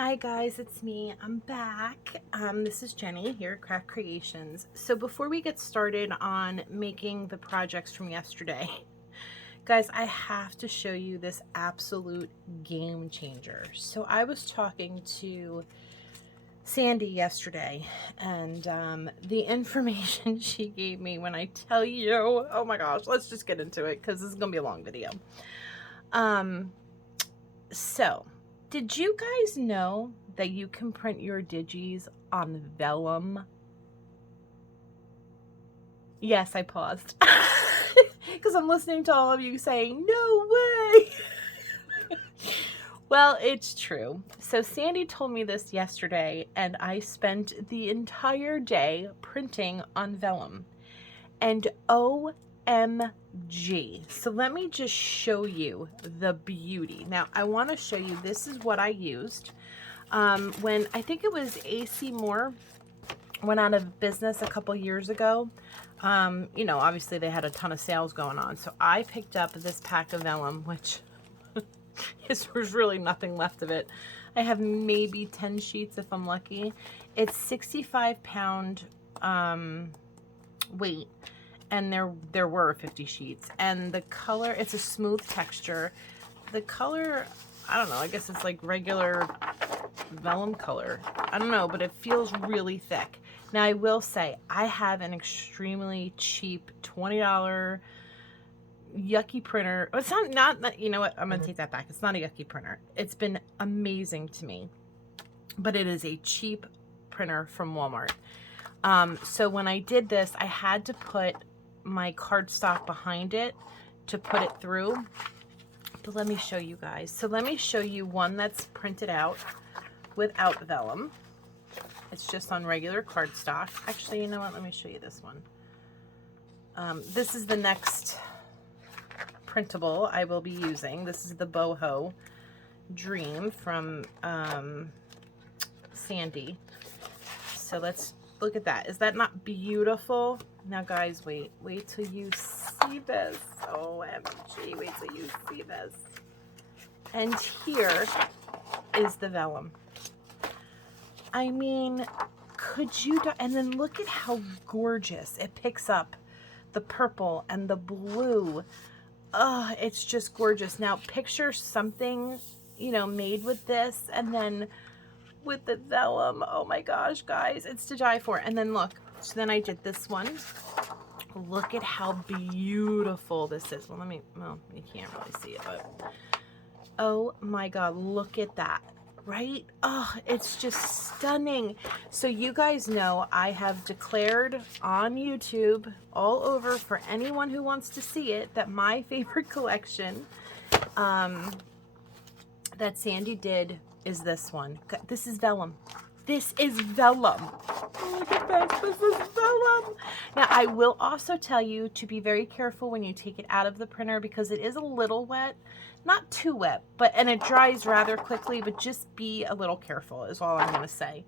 Hi guys, it's me. I'm back. This is Jenny here at Craft Creations. So before we get started on making the projects from yesterday, guys, I have to show you this absolute game changer. So I was talking to Sandy yesterday, and the information she gave me, when I tell you, oh my gosh, let's just get into it because this is gonna be a long video. So did you guys know that you can print your digis on vellum? Yes, I paused because I'm listening to all of you saying, no way. Well, it's true. So Sandy told me this yesterday, and I spent the entire day printing on vellum. And OMG. So let me just show you the beauty. Now, I want to show you, this is what I used. When I think it was AC Moore went out of business a couple years ago. You know, obviously they had a ton of sales going on. So I picked up this pack of vellum, which there's really nothing left of it. I have maybe 10 sheets if I'm lucky. It's 65-pound weight, and there were 50 sheets. And the color, it's a smooth texture. The color, I don't know, I guess it's like regular vellum color. I don't know, but it feels really thick. Now I will say, I have an extremely cheap $20 yucky printer. It's not, you know what, I'm gonna take that back. It's not a yucky printer. It's been amazing to me, but it is a cheap printer from Walmart. So when I did this, I had to put my cardstock behind it to put it through. But let me show you guys. So let me show you one that's printed out without vellum. It's just on regular cardstock. Actually, you know what? Let me show you this one. This is the next printable I will be using. This is the Boho Dream from Sandy. So let's look at that. Is that not beautiful? Now guys, wait till you see this. OMG, wait till you see this. And here is the vellum. I mean, could you do, and then look at how gorgeous it picks up the purple and the blue. Oh, it's just gorgeous. Now picture something, you know, made with this, and then with the vellum. Oh my gosh, guys, it's to die for. And then look, so then I did this one. Look at how beautiful this is. Well, you can't really see it, but oh my god, look at that. Right? Oh, it's just stunning. So you guys know I have declared on YouTube all over for anyone who wants to see it that my favorite collection that Sandy did is this one. This is vellum. This is vellum. Oh, look at this. This is vellum. Now, I will also tell you to be very careful when you take it out of the printer because it is a little wet. Not too wet, and it dries rather quickly, but just be a little careful is all I'm going to say.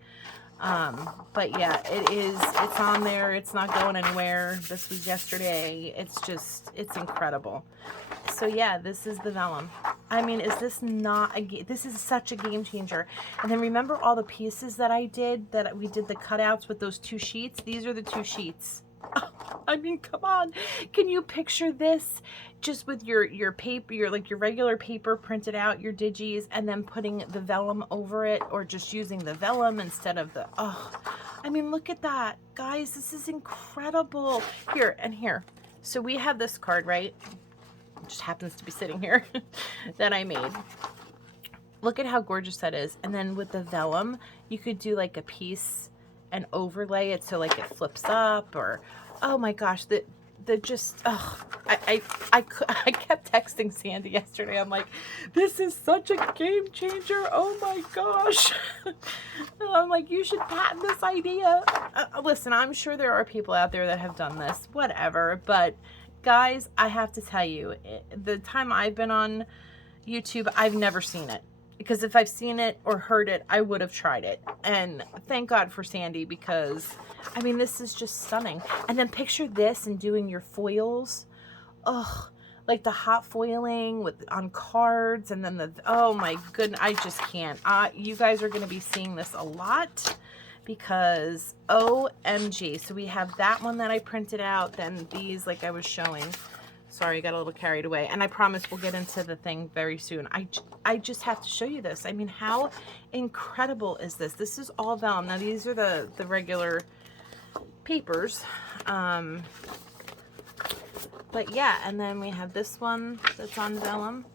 But yeah, it's on there. It's not going anywhere. This was yesterday. It's incredible. So yeah, this is the vellum. I mean, is this not this is such a game changer. And then remember all the pieces that I did, that we did the cutouts with those 2 sheets? These are the 2 sheets. I mean, come on. Can you picture this just with your paper, your regular paper printed out, your digis, and then putting the vellum over it, or just using the vellum instead of the, oh, I mean, look at that. Guys, this is incredible. Here and here. So we have this card, right? It just happens to be sitting here that I made. Look at how gorgeous that is. And then with the vellum, you could do like a piece and overlay it so like it flips up, or oh my gosh, the just, oh, I kept texting Sandy yesterday. I'm like, this is such a game changer. Oh my gosh. I'm like, you should patent this idea. Listen, I'm sure there are people out there that have done this, whatever, but guys, I have to tell you, the time I've been on YouTube, I've never seen it. Because if I've seen it or heard it, I would have tried it. And thank God for Sandy, because, I mean, this is just stunning. And then picture this and doing your foils. Ugh. like the hot foiling with on cards, and then the, oh my goodness, I just can't. You guys are going to be seeing this a lot because OMG. So we have that one that I printed out, then these like I was showing. Sorry, I got a little carried away, and I promise we'll get into the thing very soon. I just have to show you this. I mean, how incredible is this? This is all vellum. Now these are the regular papers. But yeah, and then we have this one that's on vellum.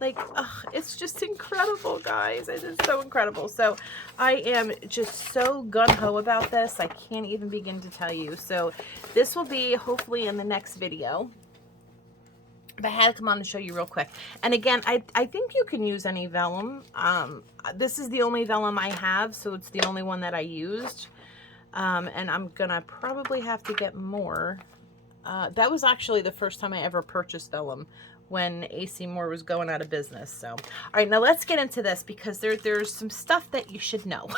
Like, ugh, it's just incredible, guys. It is so incredible. So I am just so gung-ho about this. I can't even begin to tell you. So this will be hopefully in the next video. But I had to come on and show you real quick. And again, I think you can use any vellum. This is the only vellum I have, so it's the only one that I used. And I'm gonna probably have to get more. That was actually the first time I ever purchased vellum, when AC Moore was going out of business. So, all right, now let's get into this because there's some stuff that you should know.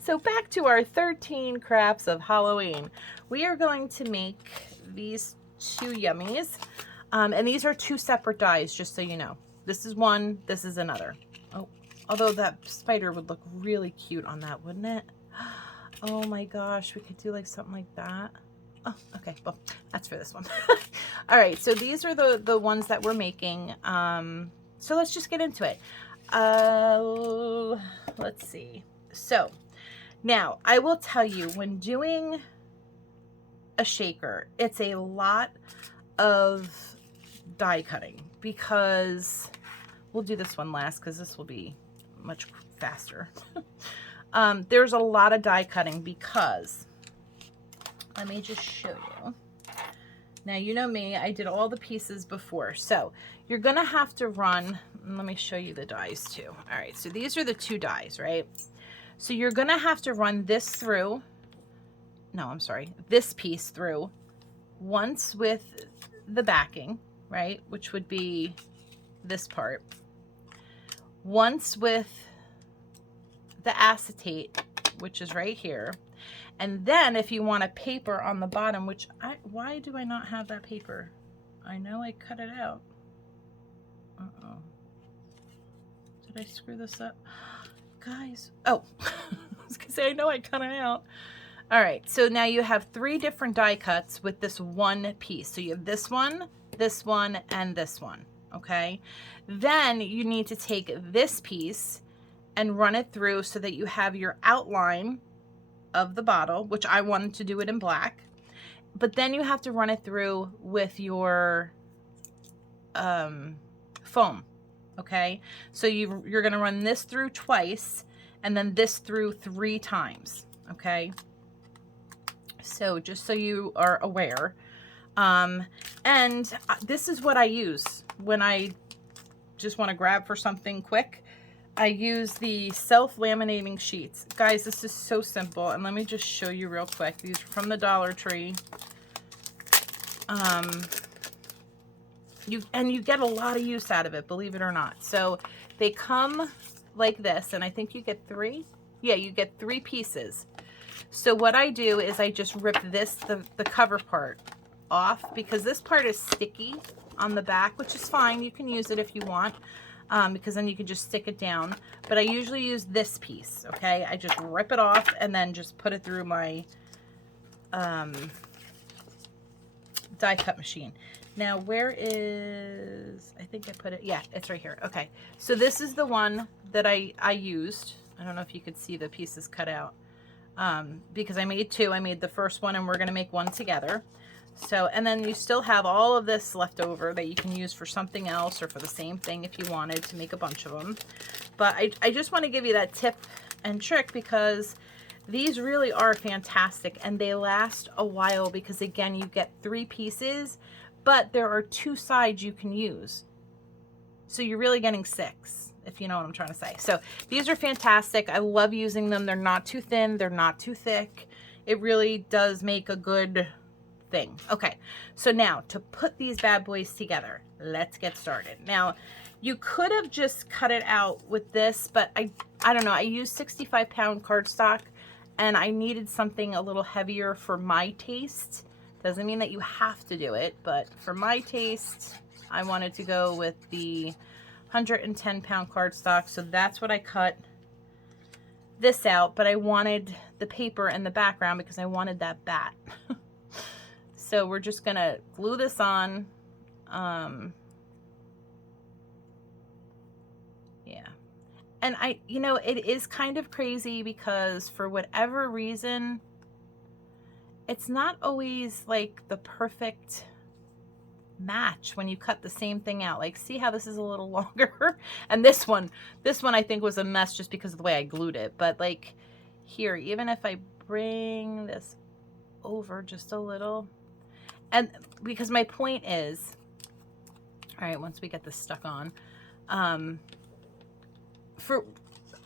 So back to our 13 crafts of Halloween. We are going to make these 2 yummies. And these are 2 separate dies, just so you know. This is one, this is another. Oh, although that spider would look really cute on that, wouldn't it? Oh my gosh, we could do like something like that. Oh, okay, well, that's for this one. All right, so these are the ones that we're making. So let's just get into it. Let's see. So now I will tell you, when doing a shaker, it's a lot of die cutting, because we'll do this one last because this will be much faster. There's a lot of die cutting because, let me just show you. Now, you know me, I did all the pieces before. So you're going to have to run, let me show you the dies too. All right, so these are the 2 dies, right? So you're going to have to run this through, no, I'm sorry, this piece through once with the backing, right? Which would be this part. Once with the acetate, which is right here. And then if you want a paper on the bottom, which why do I not have that paper? I know I cut it out. Uh-oh. Did I screw this up? Guys, oh, I was gonna say, I know I cut it out. All right, so now you have 3 different die cuts with this one piece. So you have this one, and this one, okay? Then you need to take this piece and run it through so that you have your outline of the bottle, which I wanted to do it in black. But then you have to run it through with your foam, okay? So you're gonna run this through twice and then this through 3 times, okay? So just so you are aware. And this is what I use when I just want to grab for something quick. I use the self-laminating sheets. Guys, this is so simple. And let me just show you real quick. These are from the Dollar Tree. You get a lot of use out of it, believe it or not. So they come like this, and I think you get 3. Yeah, you get 3 pieces. So what I do is I just rip this, the cover part off, because this part is sticky on the back, which is fine. You can use it if you want, because then you can just stick it down. But I usually use this piece, okay? I just rip it off and then just put it through my die cut machine. Now, where is, I think I put it, yeah, it's right here. Okay, so this is the one that I used. I don't know if you could see the pieces cut out. Because I made 2. I made the first one, and we're going to make one together. So, and then you still have all of this left over that you can use for something else or for the same thing if you wanted to make a bunch of them. But I just want to give you that tip and trick because these really are fantastic and they last a while because, again, you get 3 pieces, but there are 2 sides you can use. So you're really getting 6, if you know what I'm trying to say. So these are fantastic. I love using them. They're not too thin. They're not too thick. It really does make a good thing. Okay, so now to put these bad boys together, let's get started. Now, you could have just cut it out with this, but I don't know. I used 65-pound cardstock, and I needed something a little heavier for my taste Doesn't mean that you have to do it, but for my taste, I wanted to go with the 110-pound cardstock, so that's what I cut this out, but I wanted the paper in the background because I wanted that bat. So we're just gonna glue this on. Yeah. And you know, it is kind of crazy because for whatever reason, it's not always like the perfect match when you cut the same thing out. Like, see how this is a little longer? And this one I think was a mess just because of the way I glued it. But like here, even if I bring this over just a little, and because my point is, all right, once we get this stuck on,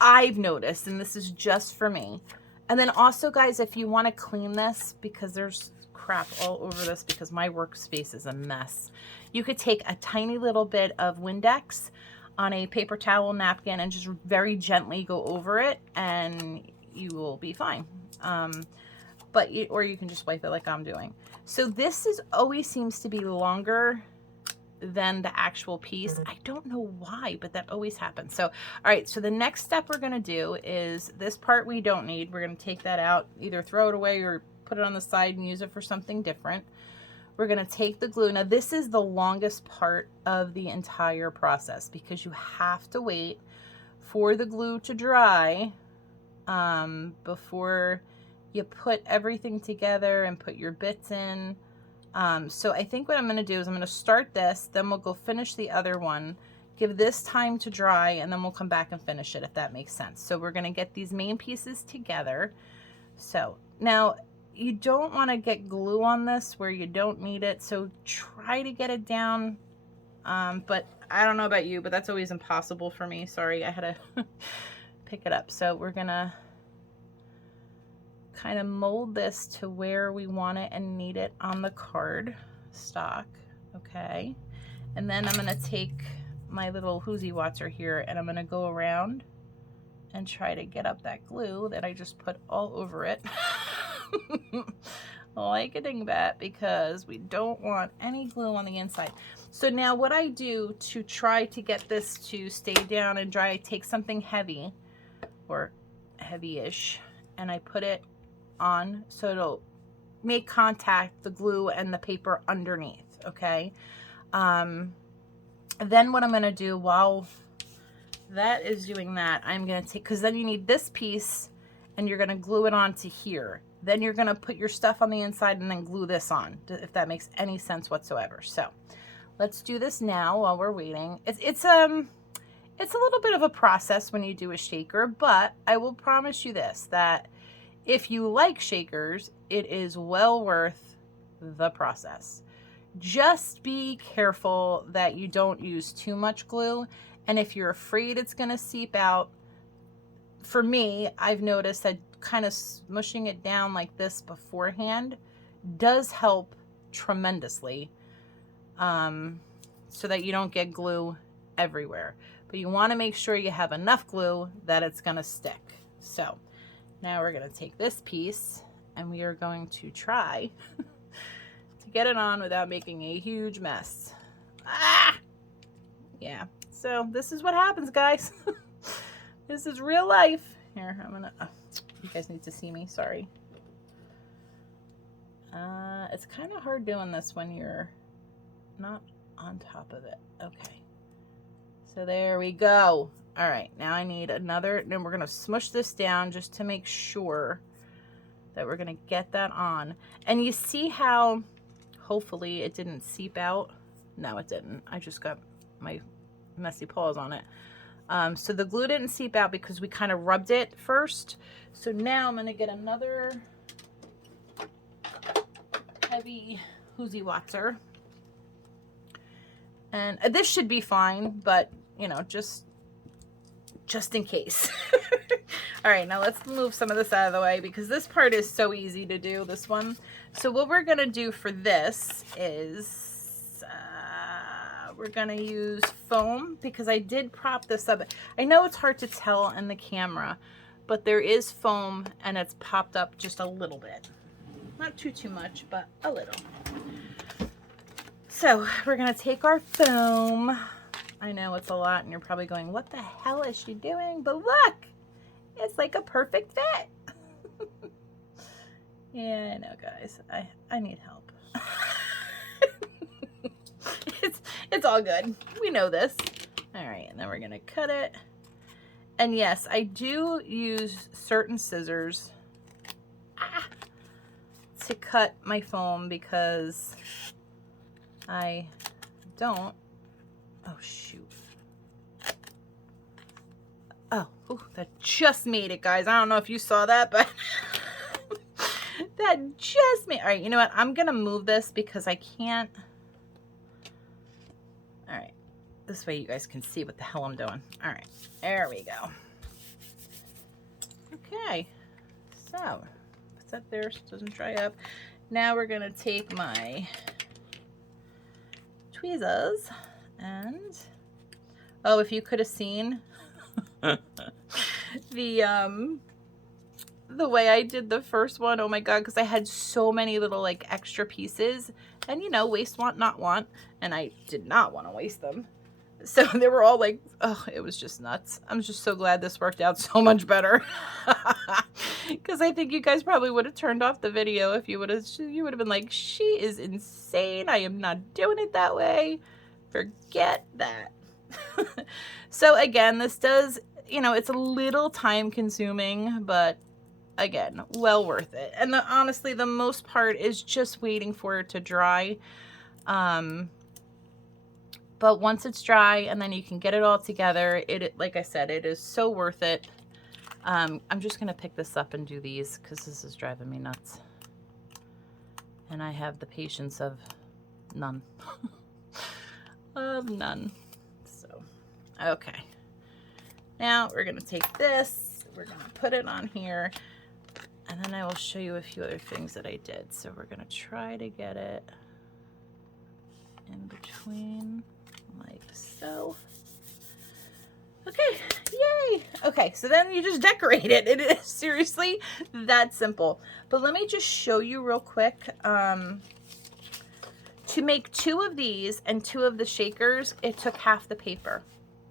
I've noticed, and this is just for me, and then also guys, if you want to clean this, because there's crap all over this because my workspace is a mess, you could take a tiny little bit of Windex on a paper towel napkin and just very gently go over it and you will be fine. Or you can just wipe it like I'm doing. So this always seems to be longer than the actual piece. I don't know why, but that always happens. So, all right, so the next step we're gonna do is this part we don't need. We're gonna take that out, either throw it away or put it on the side and use it for something different. We're gonna take the glue. Now this is the longest part of the entire process because you have to wait for the glue to dry before you put everything together and put your bits in. So I think what I'm going to do is I'm going to start this, then we'll go finish the other one, give this time to dry, and then we'll come back and finish it, if that makes sense. So we're going to get these main pieces together. So now you don't want to get glue on this where you don't need it. So try to get it down. But I don't know about you, but that's always impossible for me. Sorry, I had to pick it up. So we're going to kind of mold this to where we want it and need it on the card stock. Okay, and then I'm going to take my little Hoosie Watzer here and I'm going to go around and try to get up that glue that I just put all over it like a dingbat, because we don't want any glue on the inside. So now what I do to try to get this to stay down and dry, I take something heavy or heavy-ish and I put it on so it'll make contact, the glue and the paper underneath. Okay, then what I'm going to do while that is doing that, I'm going to take, because then you need this piece and you're going to glue it onto here, then you're going to put your stuff on the inside and then glue this on, if that makes any sense whatsoever. So let's do this now while we're waiting. It's a little bit of a process when you do a shaker, but I will promise you this, that if you like shakers, it is well worth the process. Just be careful that you don't use too much glue. And if you're afraid it's going to seep out, for me, I've noticed that kind of smushing it down like this beforehand does help tremendously, so that you don't get glue everywhere. But you want to make sure you have enough glue that it's going to stick. So now we're going to take this piece and we are going to try to get it on without making a huge mess. Ah! Yeah, so this is what happens, guys. This is real life. Here, I'm gonna, you guys need to see me, sorry. It's kind of hard doing this when you're not on top of it. Okay, so there we go. All right, now I need another, then we're gonna smush this down just to make sure that we're gonna get that on. And you see how, hopefully it didn't seep out. No, it didn't. I just got my messy paws on it. So the glue didn't seep out because we kind of rubbed it first. So now I'm gonna get another heavy Hoosie Watzer. And this should be fine, but you know, just in case. All right, now let's move some of this out of the way because this part is so easy to do, this one. So what we're gonna do for this is we're gonna use foam, because I did prop this up. I know it's hard to tell in the camera, but there is foam and it's popped up just a little bit. Not too much, but a little. So we're gonna take our foam. I know it's a lot and you're probably going, what the hell is she doing? But look, it's like a perfect fit. Yeah, I know, guys. I need help. It's all good. We know this. All right, and then we're gonna cut it. And yes, I do use certain scissors to cut my foam because I don't. Oh, shoot. Oh, ooh, that just made it, guys. I don't know if you saw that, but that just made. All right, you know what? I'm going to move this because I can't. All right. This way you guys can see what the hell I'm doing. All right. There we go. Okay. So, put that there so it doesn't dry up. Now we're going to take my tweezers and, oh, if you could have seen the way I did the first one, oh my god, because I had so many little like extra pieces, and you know, waste want not want, and I did not want to waste them, so they were all like, oh, it was just nuts. I'm just so glad this worked out so much better, because I think you guys probably would have turned off the video if you would have been like, she is insane, I am not doing it that way, forget that. So again, this does, you know, it's a little time consuming, but again, well worth it. And honestly, the most part is just waiting for it to dry. But once it's dry and then you can get it all together, it like I said, it is so worth it. I'm just going to pick this up and do these because this is driving me nuts. And I have the patience of none. Of none. So, okay. Now we're going to take this, we're going to put it on here, and then I will show you a few other things that I did. So we're going to try to get it in between like so. Okay, yay! Okay, so then you just decorate it. It is seriously that simple. But let me just show you real quick. To make 2 of these and 2 of the shakers, it took half the paper.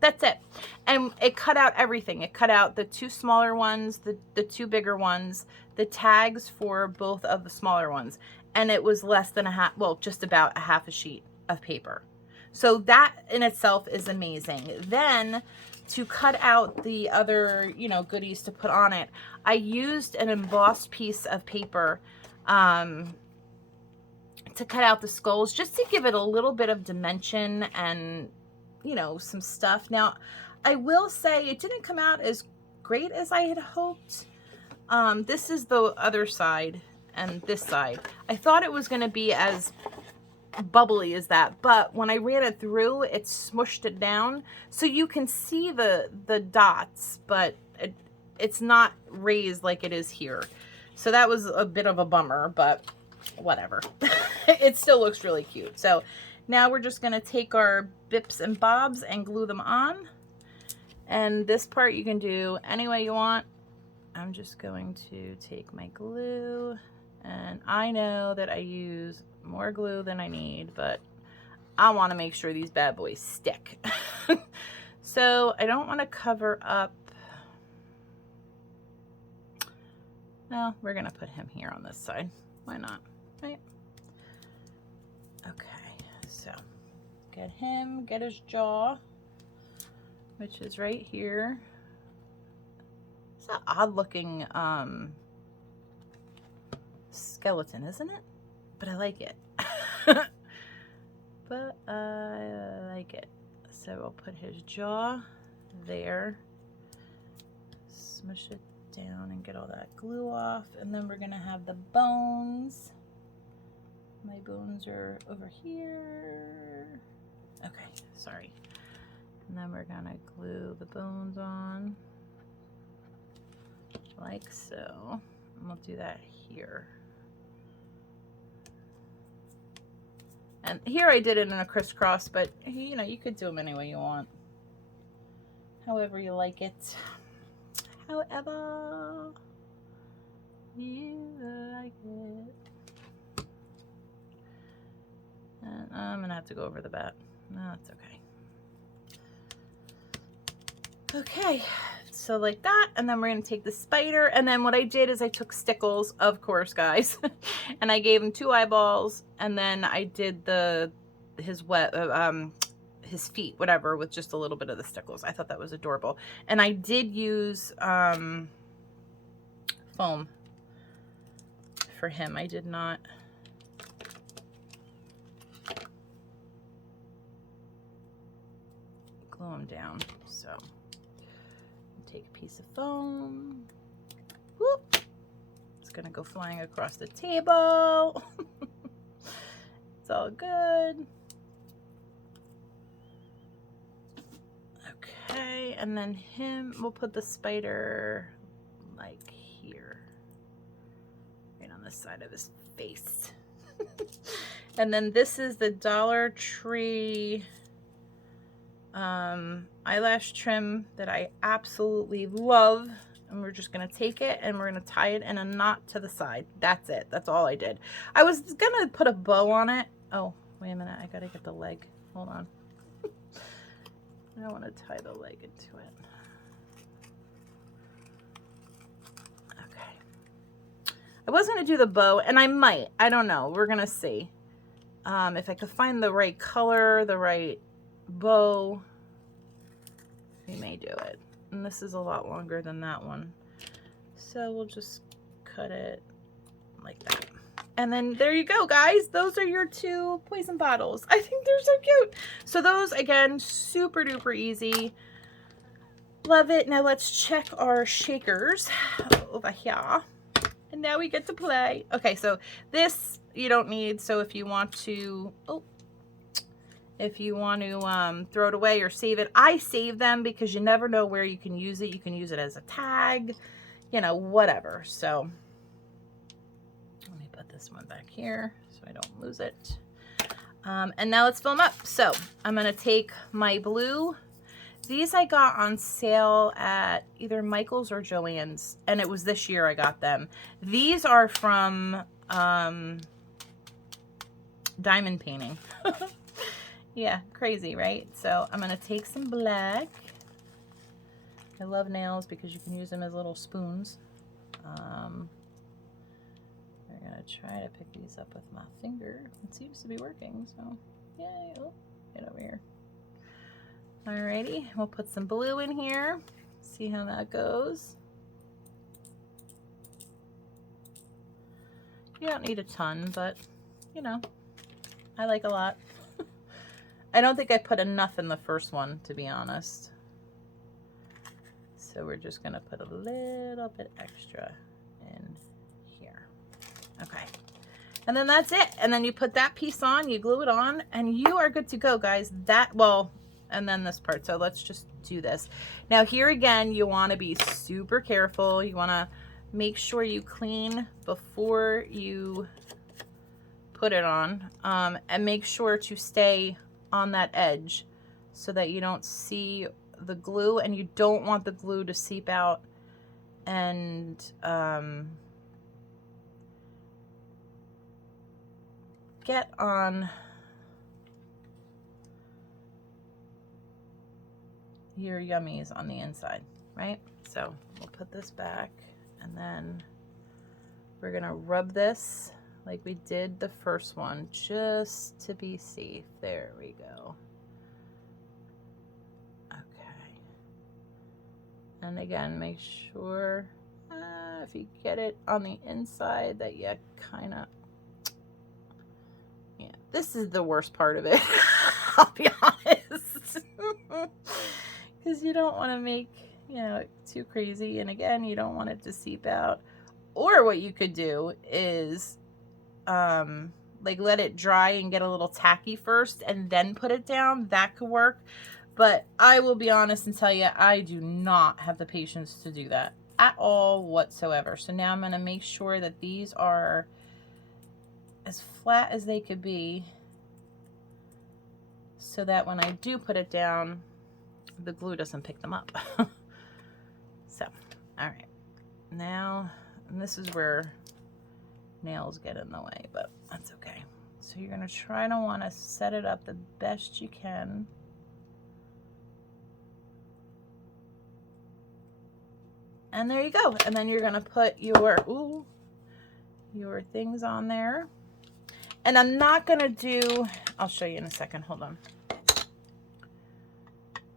That's it. And it cut out everything. It cut out the 2 smaller ones, the 2 bigger ones, the tags for both of the smaller ones. And it was less than a half, well, just about a half a sheet of paper. So that in itself is amazing. Then to cut out the other, you know, goodies to put on it, I used an embossed piece of paper to cut out the skulls, just to give it a little bit of dimension and, you know, some stuff. Now, I will say it didn't come out as great as I had hoped. This is the other side and this side. I thought it was going to be as bubbly as that, but when I ran it through, it smushed it down. So you can see the dots, but it's not raised like it is here. So that was a bit of a bummer, but whatever. It still looks really cute. So now we're just going to take our bips and bobs and glue them on. And this part you can do any way you want. I'm just going to take my glue, and I know that I use more glue than I need, but I want to make sure these bad boys stick. So I don't want to cover up. No, we're going to put him here on this side. Why not? Right? Okay, so get him, get his jaw, which is right here. It's an odd looking skeleton, isn't it? But I like it. But I like it. So we'll put his jaw there, smush it down and get all that glue off, and then we're gonna have the bones. My bones are over here. Okay, sorry. And then we're gonna glue the bones on like so. And we'll do that here. And here I did it in a crisscross, but you know, you could do them any way you want. However you like it. However you like it. And I'm gonna have to go over the back. No, it's okay. Okay, so like that, and then we're gonna take the spider, and then what I did is I took Stickles, of course, guys, and I gave him 2 eyeballs, and then I did his feet, whatever, with just a little bit of the Stickles. I thought that was adorable. And I did use foam for him. I did not glue him down. So take a piece of foam. Whoop. It's gonna go flying across the table. It's all good. Okay, and then we'll put the spider like here, right on the side of his face. And then this is the Dollar Tree eyelash trim that I absolutely love. And we're just gonna take it and we're gonna tie it in a knot to the side. That's it. That's all I did. I was gonna put a bow on it. Oh, wait a minute. I gotta get the leg. Hold on. I want to tie the leg into it. Okay. I was going to do the bow, and I might. I don't know. We're going to see. If I could find the right color, the right bow, we may do it. And this is a lot longer than that one. So we'll just cut it like that. And then there you go, guys. Those are your 2 poison bottles. I think they're so cute. So those, again, super duper easy. Love it. Now let's check our shakers over here. And now we get to play. Okay, so this you don't need. So if you want to, throw it away or save it, I save them because you never know where you can use it. You can use it as a tag, you know, whatever. So this one back here so I don't lose it. And now let's fill them up. So I'm going to take my blue. These I got on sale at either Michael's or Joann's, and it was this year I got them. These are from diamond painting. Yeah, crazy, right? So I'm going to take some black. I love nails because you can use them as little spoons. I'm going to try to pick these up with my finger. It seems to be working, so yay. Oh, get over here. Alrighty, we'll put some blue in here. See how that goes. You don't need a ton, but you know, I like a lot. I don't think I put enough in the first one, to be honest. So we're just going to put a little bit extra in here. Okay. And then that's it. And then you put that piece on, you glue it on, and you are good to go, guys. And then this part. So let's just do this. Now here again, you want to be super careful. You want to make sure you clean before you put it on. And make sure to stay on that edge so that you don't see the glue, and you don't want the glue to seep out and get on your yummies on the inside, right? So we'll put this back, and then we're gonna rub this like we did the first one, just to be safe. There we go. Okay. And again, make sure if you get it on the inside that you kind of, yeah, this is the worst part of it. I'll be honest. Because you don't want to make, you know, it too crazy. And again, you don't want it to seep out. Or what you could do is like let it dry and get a little tacky first and then put it down. That could work. But I will be honest and tell you, I do not have the patience to do that at all whatsoever. So now I'm going to make sure that these are as flat as they could be, so that when I do put it down, the glue doesn't pick them up. So, all right. Now, and this is where nails get in the way, but that's okay. So you're going to try to want to set it up the best you can. And there you go. And then you're going to put your things on there. And I'm not going to do, I'll show you in a second. Hold on.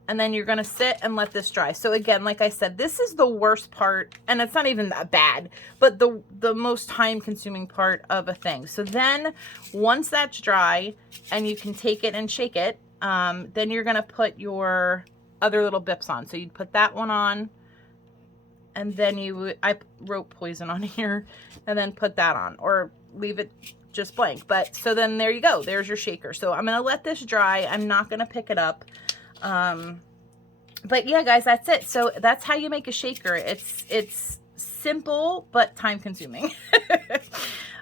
And then you're going to sit and let this dry. So again, like I said, this is the worst part, and it's not even that bad, but the most time consuming part of a thing. So then once that's dry and you can take it and shake it, then you're going to put your other little bips on. So you'd put that one on, and then I wrote poison on here, and then put that on, or leave it just blank. But so then there you go. There's your shaker. So I'm going to let this dry. I'm not going to pick it up. But yeah, guys, that's it. So that's how you make a shaker. It's simple, but time consuming.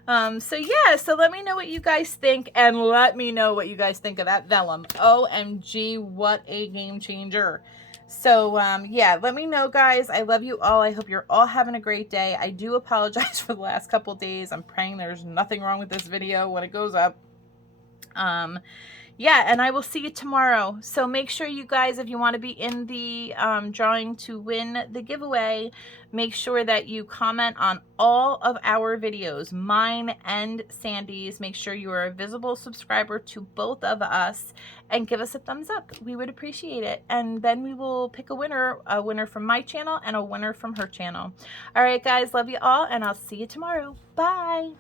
So yeah, so let me know what you guys think, and let me know what you guys think of that vellum. OMG, what a game changer. So yeah, let me know, guys. I love you all. I hope you're all having a great day. I do apologize for the last couple days. I'm praying there's nothing wrong with this video when it goes up. Yeah, and I will see you tomorrow. So make sure you guys, if you want to be in the drawing to win the giveaway, make sure that you comment on all of our videos, mine and Sandy's. Make sure you are a visible subscriber to both of us, and give us a thumbs up. We would appreciate it. And then we will pick a winner from my channel and a winner from her channel. All right, guys, love you all, and I'll see you tomorrow. Bye.